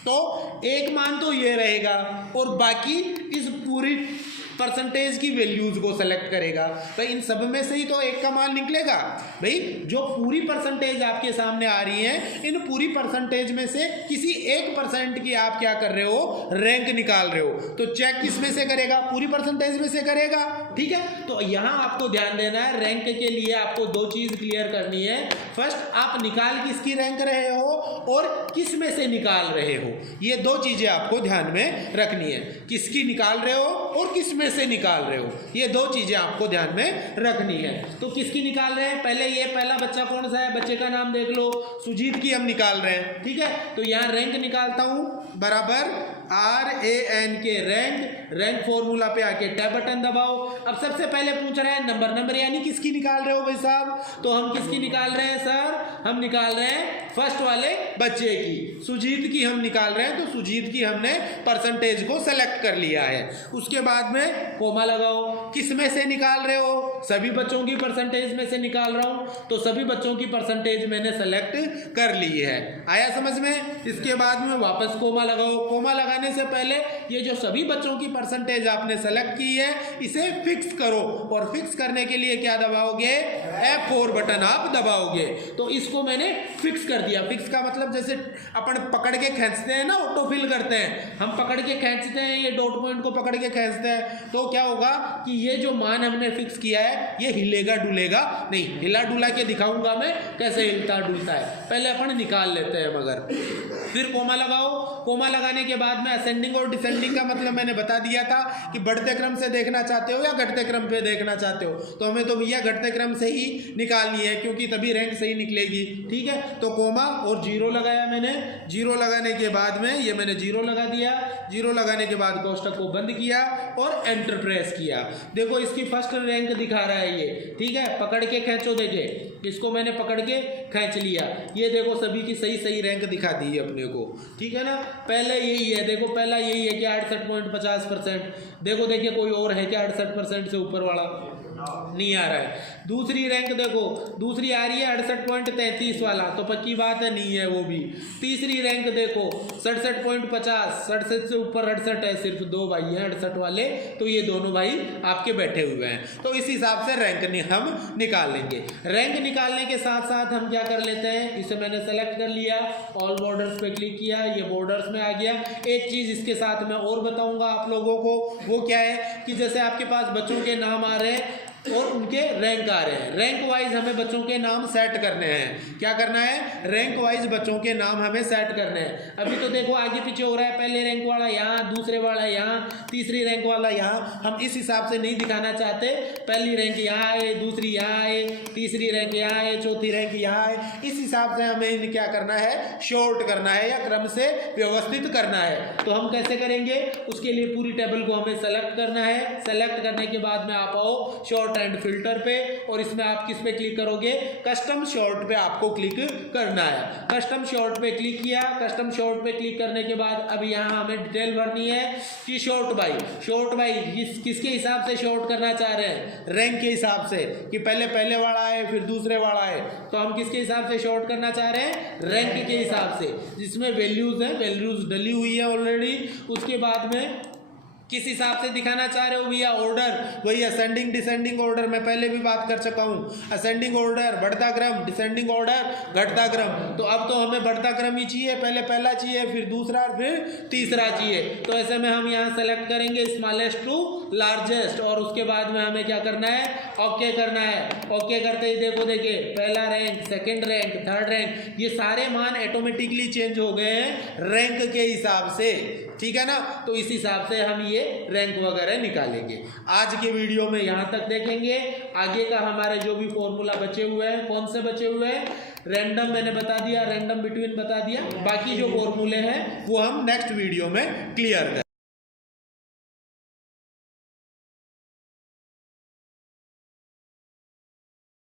तो एक मान तो ये रहेगा और बाकी इस पूरी परसेंटेज की वैल्यूज को सेलेक्ट करेगा। भाई इन सब में से ही तो एक का मान निकलेगा। भाई जो पूरी परसेंटेज आपके सामने आ रही है, इन पूरी परसेंटेज में से किसी 1% की आप क्या कर रहे हो? रैंक निकाल रहे हो। तो चेक किस में से करेगा? पूरी परसेंटेज में से करेगा। ठीक है, तो यहाँ आपको ध्यान देना है। रैंक के लिए आपको 2 चीज क्लियर करनी है। फर्स्ट, आप निकाल किसकी रैंक रहे हो और किस में से निकाल रहे हो। ये 2 चीजें आपको ध्यान में रखनी है। किसकी निकाल रहे हो और किस में से निकाल रहे हो, ये 2 चीजें आपको ध्यान में रखनी है। तो किसकी निकाल रहे हैं? पहले ये पहला बच्चा कौन सा है? बच्चे का नाम देख लो, सुजीत की हम निकाल रहे हैं। ठीक है, तो यहाँ रैंक निकालता हूं बराबर RANK रैंक फॉर्मूला पे आके टैब बटन दबाओ। अब सबसे पहले पूछ रहा है नंबर यानी किसकी निकाल रहे हो भाई साहब? तो हम किसकी निकाल रहे हैं सर? हम निकाल रहे हैं फर्स्ट वाले बच्चे की, सुजीत की हम निकाल रहे हैं। तो सुजीत की हमने परसेंटेज को सेलेक्ट कर लिया है। उसके बाद में कोमा लगाओ। किस में से निकाल रहे हो? सभी बच्चों की परसेंटेज में से निकाल रहा हूं। तो सभी बच्चों की परसेंटेज मैंने सेलेक्ट कर ली है। आया समझ में? इसके बाद में वापस कोमा लगाओ। कोमा लगाने से पहले ये जो सभी बच्चों की परसेंटेज आपने सेलेक्ट की है इसे फिक्स करो और फिक्स करने के लिए क्या दबाओगे? F4 बटन आप दबाओगे। तो इसको मैंने फिक्स कर दिया। फिक्स का मतलब जैसे अपन पकड़ के खींचते हैं ना, ऑटोफिल करते हैं, हम पकड़ के खींचते हैं, ये डॉट पॉइंट को पकड़ के खींचते हैं। तो क्या होगा कि ये जो मान हमने फिक्स किया है ये हिलेगा डुलेगा नहीं। हिला डुला के दिखाऊंगा मैं कैसे हिलता डुलता है। पहले अपन निकाल लेते हैं। मगर फिर कोमा लगाओ। कोमा लगाने के बाद में असेंडिंग और डिसेंडिंग का मतलब मैंने बता दिया था कि बढ़ते क्रम से देखना चाहते हो या घटते क्रम पे देखना चाहते हो, तो हमें तो भैया घटते क्रम से ही निकालनी है क्योंकि तभी रैंक सही निकलेगी। ठीक है, तो कोमा और जीरो लगाया मैंने। जीरो लगाने के बाद में ये मैंने जीरो लगा दिया। जीरो लगाने के बाद कोष्टक को बंद किया और एंटर प्रेस किया। देखो इसकी फर्स्ट रैंक दिखा रहा है ये। ठीक है, पकड़ के खींचो, देखिए इसको मैंने पकड़ के खींच लिया। ये देखो सभी की सही सही रैंक दिखा दी है अपने को। ठीक है ना, पहले यही है, देखो पहला यही है कि 68.50%। देखो देखिए कोई और है क्या 68% से ऊपर वाला? नहीं आ रहा है। दूसरी रैंक देखो, दूसरी आ रही है 68.33 वाला, तो पक्की बात है नहीं है वो भी। तीसरी रैंक देखो 67.50, 67 से ऊपर 68 है, सिर्फ दो भाई हैं 68 वाले, तो ये दोनों भाई आपके बैठे हुए हैं। तो इस हिसाब से रैंक हम निकाल लेंगे। रैंक निकालने के साथ साथ हम क्या कर लेते हैं, इसे मैंने सेलेक्ट कर लिया, ऑल बॉर्डर्स पे क्लिक किया, ये बॉर्डर्स में आ गया। एक चीज इसके साथ मैं और बताऊंगा आप लोगों को, वो क्या है कि जैसे आपके पास बच्चों के नाम आ रहे हैं और उनके रैंक आ रहे हैं, रैंक वाइज हमें बच्चों के नाम सेट करने हैं। क्या करना है, रैंक वाइज बच्चों के नाम हमें सेट करने हैं। अभी तो देखो आगे पीछे हो रहा है, पहले रैंक वाला यहाँ, दूसरे वाला यहाँ, तीसरी रैंक वाला यहाँ। हम इस हिसाब से नहीं दिखाना चाहते, पहली रैंक यहाँ आए, दूसरी यहाँ आए, तीसरी रैंक यहाँ आए, चौथी रैंक यहाँ आए। इस हिसाब से हमें इन्हें क्या करना है, शॉर्ट करना है या क्रम से व्यवस्थित करना है। तो हम कैसे करेंगे, उसके लिए पूरी टेबल को हमें सेलेक्ट करना है। सेलेक्ट करने के बाद में आप आओ शॉर्ट एंड फिल्टर पे, और इसमें आप किस पे क्लिक करोगे, कस्टम शॉर्ट पे आपको क्लिक करना है। कस्टम शॉर्ट पे क्लिक किया। कस्टम शॉर्ट पे क्लिक करने के बाद अब यहाँ हमें डिटेल भरनी है कि शॉर्ट बाई किसके हिसाब से शॉर्ट करना चाह रहे हैं, रैंक के हिसाब से, कि पहले वाला है फिर दूसरे वाला है। तो हम किसके हिसाब से शॉर्ट करना चाह रहे हैं, रैंक के हिसाब से, जिसमें वैल्यूज है, वैल्यूज डली हुई है ऑलरेडी। उसके बाद में किस हिसाब से दिखाना चाह रहे हो भैया, ऑर्डर, वही असेंडिंग डिसेंडिंग ऑर्डर मैं पहले भी बात कर चुका हूँ। असेंडिंग ऑर्डर बढ़ता क्रम, डिसेंडिंग ऑर्डर घटता क्रम। तो अब तो हमें बढ़ता क्रम ही चाहिए, पहले पहला चाहिए, फिर दूसरा, फिर तीसरा चाहिए। तो ऐसे में हम यहाँ सेलेक्ट करेंगे स्मॉलेस्ट टू लार्जेस्ट, और उसके बाद में हमें क्या करना है, ओके करना है। ओके करते ही देखो देखिए पहला rank, second rank, third rank, ये सारे मान ऑटोमेटिकली चेंज हो गए हैं रैंक के हिसाब से। ठीक है ना, तो इस हिसाब से हम ये रैंक वगैरह निकालेंगे। आज के वीडियो में यहाँ तक देखेंगे। आगे का हमारे जो भी फॉर्मूला बचे हुए हैं, कौन से बचे हुए हैं, रैंडम मैंने बता दिया, रैंडम बिटवीन बता दिया, बाकी जो फॉर्मूले हैं वो हम नेक्स्ट वीडियो में क्लियर करें।